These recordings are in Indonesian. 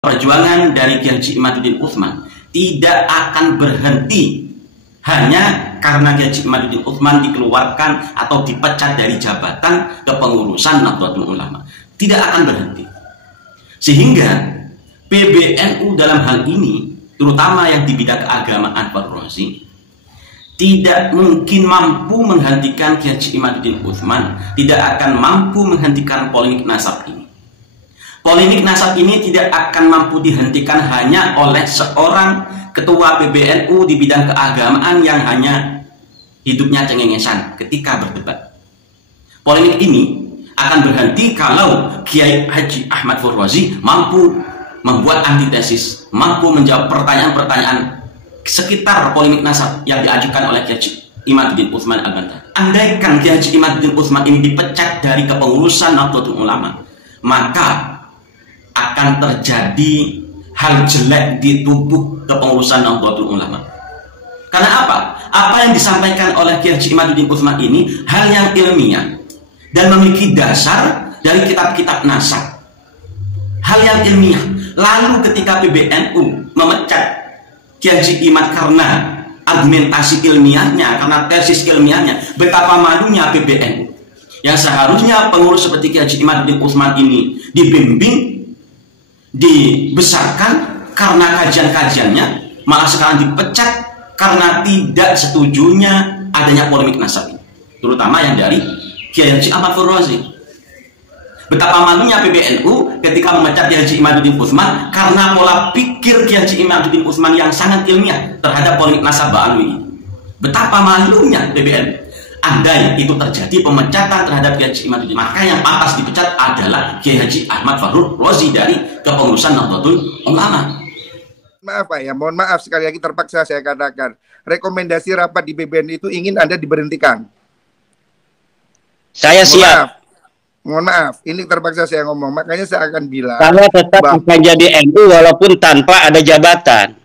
Perjuangan dari Kiai Haji Imaduddin Utsman tidak akan berhenti hanya karena Kiai Haji Imaduddin Utsman dikeluarkan atau dipecat dari jabatan kepengurusan Nahdlatul Ulama. Tidak akan berhenti. Sehingga PBNU dalam hal ini, terutama yang di bidang keagamaan Fahru Razi, tidak mungkin mampu menghentikan Kiai Haji Imaduddin Utsman, tidak akan mampu menghentikan polemik nasab ini. Polemik nasab ini tidak akan mampu dihentikan hanya oleh seorang ketua PBNU di bidang keagamaan yang hanya hidupnya cengengesan ketika berdebat. Polemik ini akan berhenti kalau Kiai Haji Ahmad Fahru Razi mampu membuat antitesis, mampu menjawab pertanyaan-pertanyaan sekitar polemik nasab yang diajukan oleh Kiai Haji Imaduddin Utsman Al-Bantari. Andaikan Kiai Haji Imaduddin Utsman ini dipecat dari kepengurusan Nahdlatul Ulama, maka akan terjadi hal jelek di tubuh kepengurusan Nahdlatul Ulama. Karena apa? Apa yang disampaikan oleh Kiai Haji Imaduddin Utsman ini hal yang ilmiah dan memiliki dasar dari kitab-kitab nasab. Hal yang ilmiah. Lalu ketika PBNU memecat Kiai Haji Imad karena argumentasi ilmiahnya, karena tesis ilmiahnya, betapa malunya PBNU. Yang seharusnya pengurus seperti Kiai Haji Imaduddin Utsman ini dibimbing, dibesarkan karena kajian-kajiannya, malah sekarang dipecat karena tidak setujunya adanya polemik nasab ini, terutama yang dari Kiai Haji Ahmad Fahru Razi. Betapa malunya PBNU ketika memecat Kiai Haji Imaduddin Utsman karena pola pikir Kiai Haji Imaduddin Utsman yang sangat ilmiah terhadap polemik nasab Ba'alwi. Betapa malunya PBNU. Andai itu terjadi pemecatan terhadap Kiai Haji Imaduddin, maka yang pantas dipecat adalah Kiai Haji Ahmad Fahru Razi dari kepengurusan Nahdlatul Ulama. Maaf Pak ya, mohon maaf sekali lagi terpaksa saya katakan, rekomendasi rapat di PBNU itu ingin Anda diberhentikan. Saya siap. Mohon maaf, ini terpaksa saya ngomong, makanya saya akan bilang. Saya tetap akan jadi NU walaupun tanpa ada jabatan.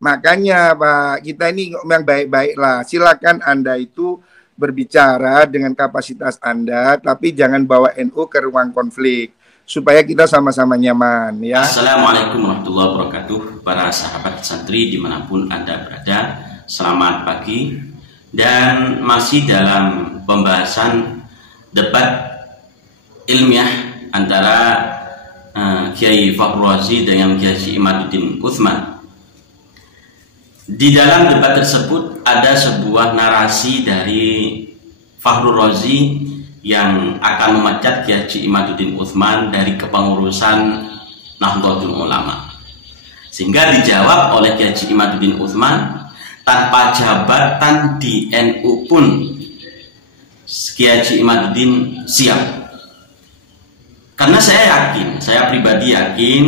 Makanya Pak, kita ini yang baik-baik lah. Silakan Anda itu berbicara dengan kapasitas Anda, tapi jangan bawa NU ke ruang konflik supaya kita sama-sama nyaman ya. Assalamualaikum warahmatullahi wabarakatuh. Para sahabat santri dimanapun Anda berada, selamat pagi. Dan masih dalam pembahasan debat ilmiah antara Kiai Fahru Razi dengan Kiai Haji Imaduddin Utsman. Di dalam debat tersebut ada sebuah narasi dari Fahru Razi yang akan memecat Kiai Haji Imaduddin Utsman dari kepengurusan Nahdlatul Ulama. Sehingga dijawab oleh Kiai Haji Imaduddin Utsman, tanpa jabatan di NU pun Kiai Haji Imaduddin siap. Karena saya yakin, saya pribadi yakin,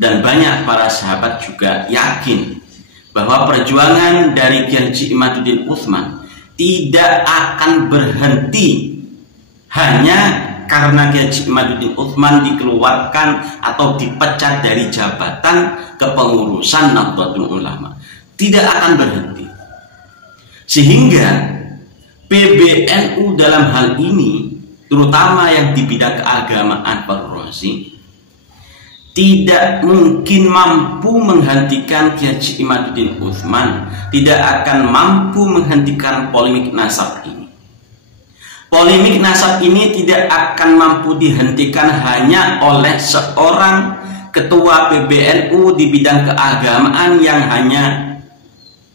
dan banyak para sahabat juga yakin bahwa perjuangan dari Kiai Haji Imaduddin Utsman tidak akan berhenti hanya karena Kiai Haji Imaduddin Utsman dikeluarkan atau dipecat dari jabatan kepengurusan Nahdlatul Ulama. Tidak akan berhenti. Sehingga PBNU dalam hal ini, terutama yang di bidang keagamaan Fahru Razi, tidak mungkin mampu menghentikan Kiai Haji Imaduddin Utsman, tidak akan mampu menghentikan polemik nasab ini. Polemik nasab ini tidak akan mampu dihentikan hanya oleh seorang ketua PBNU di bidang keagamaan yang hanya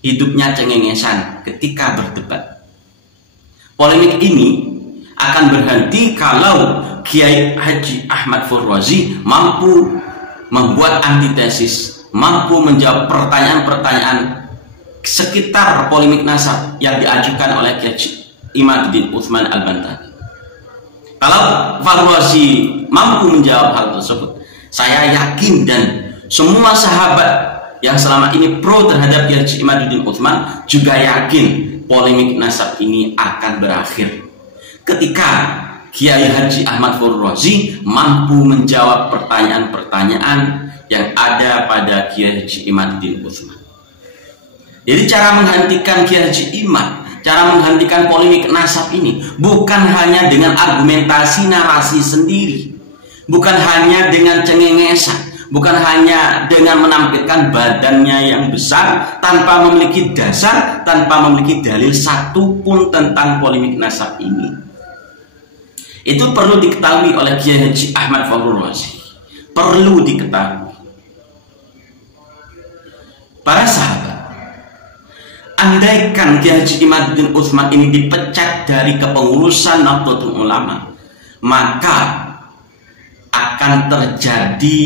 hidupnya cengengesan ketika berdebat. Polemik ini akan berhenti kalau Kiai Haji Ahmad Fahru Razi mampu membuat antitesis, mampu menjawab pertanyaan-pertanyaan sekitar polemik nasab yang diajukan oleh Kiai Haji Imaduddin Utsman Al-Bantari. Kalau Fahru Razi mampu menjawab hal tersebut, saya yakin dan semua sahabat yang selama ini pro terhadap Kiai Haji Imaduddin Utsman juga yakin polemik nasab ini akan berakhir ketika Kiai Haji Ahmad Fahru Razi mampu menjawab pertanyaan-pertanyaan yang ada pada Kiai Haji Imaduddin Utsman. Jadi cara menghentikan Kiai Haji Imad, cara menghentikan polemik nasab ini bukan hanya dengan argumentasi narasi sendiri, bukan hanya dengan cengengesan, bukan hanya dengan menampilkan badannya yang besar tanpa memiliki dasar, tanpa memiliki dalil satupun tentang polemik nasab ini. Itu perlu diketahui oleh Kiai Haji Ahmad Fakhrul Razi. Perlu diketahui. Para sahabat, andaikan Kiai Haji Imaduddin Utsman ini dipecat dari kepengurusan Nahdlatul Ulama, maka akan terjadi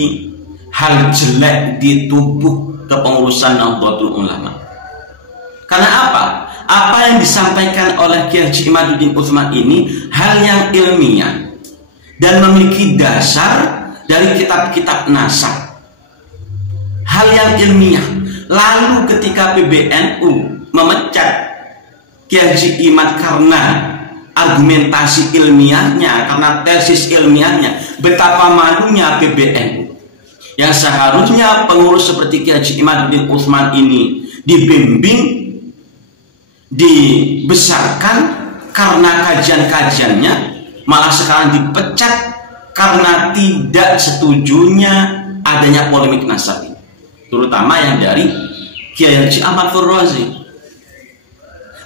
hal jelek di tubuh kepengurusan Nahdlatul Ulama. Karena apa? Apa yang disampaikan oleh Kiai Haji Imaduddin Utsman ini hal yang ilmiah dan memiliki dasar dari kitab-kitab nasab. Hal yang ilmiah. Lalu ketika PBNU memecat Kiai Haji Imad karena argumentasi ilmiahnya, karena tesis ilmiahnya, betapa malunya PBNU. Yang seharusnya pengurus seperti Kiai Haji Imaduddin Utsman ini dibimbing, dibesarkan karena kajian-kajiannya, malah sekarang dipecat karena tidak setujunya adanya polemik nasab ini, terutama yang dari Kiai Haji Ahmad Fakhrul Razi.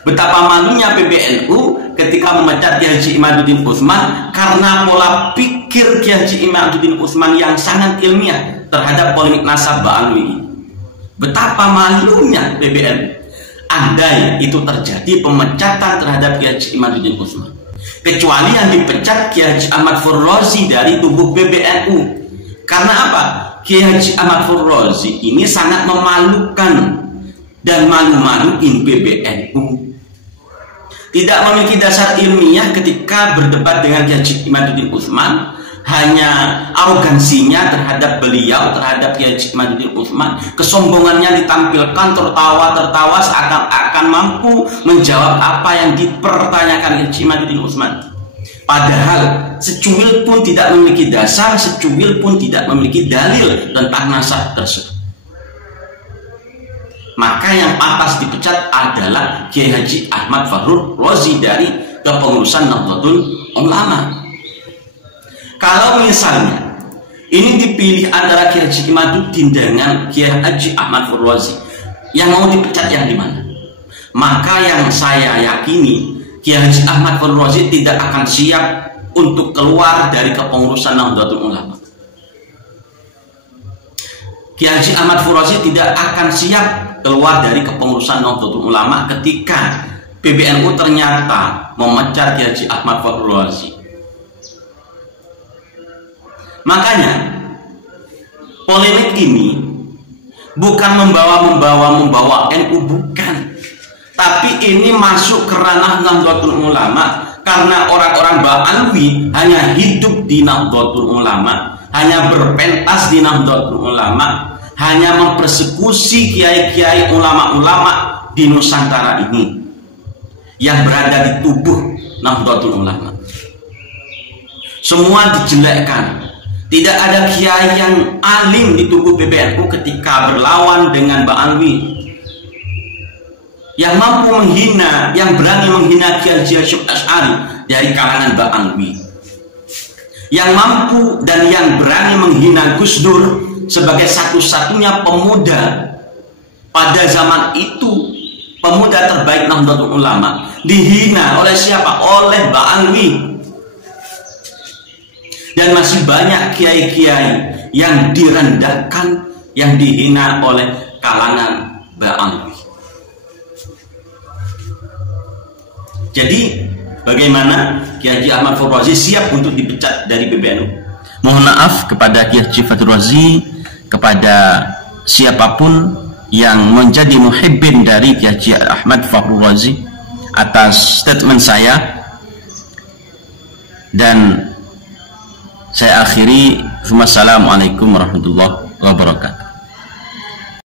Betapa malunya PBNU ketika memecat Kiai Haji Imaduddin Utsman karena pola pikir Kiai Haji Imaduddin Utsman yang sangat ilmiah terhadap polemik nasab Ba'alwi. Betapa malunya PBNU andai itu terjadi pemecatan terhadap Kiai Haji Imaduddin Utsman. Kecuali yang dipecat Kiai Haji Ahmad Fakhrul Razi dari tubuh PBNU. Karena apa? Kiai Haji Ahmad Fakhrul Razi ini sangat memalukan dan malu-maluin PBNU. Tidak memiliki dasar ilmiah ketika berdebat dengan Kiai Haji Imaduddin Utsman. Hanya arogansinya terhadap beliau, terhadap Kiai Haji Imaduddin Utsman, kesombongannya ditampilkan, tertawa-tertawa seakan-akan mampu menjawab apa yang dipertanyakan Kiai Haji Imaduddin Utsman. Padahal secuil pun tidak memiliki dasar, secuil pun tidak memiliki dalil tentang nasab tersebut. Maka yang pantas dipecat adalah Kiai Haji Ahmad Fakhrul Razi dari kepengurusan Nahdlatul Ulama. Kalau misalnya ini dipilih antara Kiai Haji Imaduddin dengan Kiai Haji Ahmad Fakhrul Razi, yang mau dipecat yang di mana? Maka yang saya yakini Kiai Haji Ahmad Fakhrul Razi tidak akan siap untuk keluar dari kepengurusan Nahdlatul Ulama. Kiai Haji Ahmad Fakhrul Razi tidak akan siap keluar dari kepengurusan Nahdlatul Ulama ketika PBNU ternyata memecat Kiai Haji Ahmad Fakhrul Razi. Makanya polemik ini bukan membawa NU, bukan, tapi ini masuk ke ranah Nahdlatul Ulama karena orang-orang Ba'alwi hanya hidup di Nahdlatul Ulama, hanya berpentas di Nahdlatul Ulama, hanya mempersekusi kiai-kiai ulama-ulama di Nusantara ini yang berada di tubuh Nahdlatul Ulama. Semua dijelekkan. Tidak ada kiai yang alim di tubuh PBNU ketika berlawan dengan Ba'alwi, yang mampu menghina, yang berani menghina Kiai Haji Hasyim Asy'ari dari kalangan Ba'alwi, yang mampu dan yang berani menghina Gus Dur sebagai satu-satunya pemuda pada zaman itu, pemuda terbaik Nahdlatul Ulama, dihina oleh siapa? Oleh Ba'alwi. Dan masih banyak kiai-kiai yang direndahkan, yang dihina oleh kalangan Ba'alwi. Jadi bagaimana Kiai Haji Ahmad Fakhrul Razi siap untuk dipecat dari PBNU? Mohon maaf kepada Kiai Haji Fakhrul Razi, kepada siapapun yang menjadi muhibbin dari Kiai Haji Ahmad Fakhrul Razi atas statement saya, dan saya akhiri. Wassalamualaikum warahmatullahi wabarakatuh.